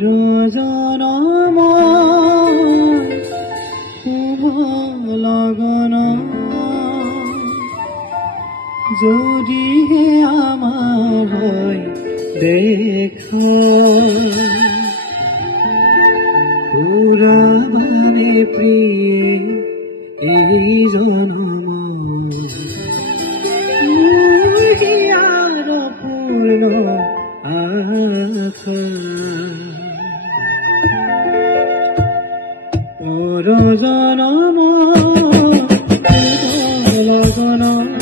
জনম শুভ লগন যদিহে আমাৰ হয় দেখা পুৰাবাৰে প্ৰিয়ে এই জনম মোৰ পূৰ্ণ আশা পৰ জনম শুভ লগন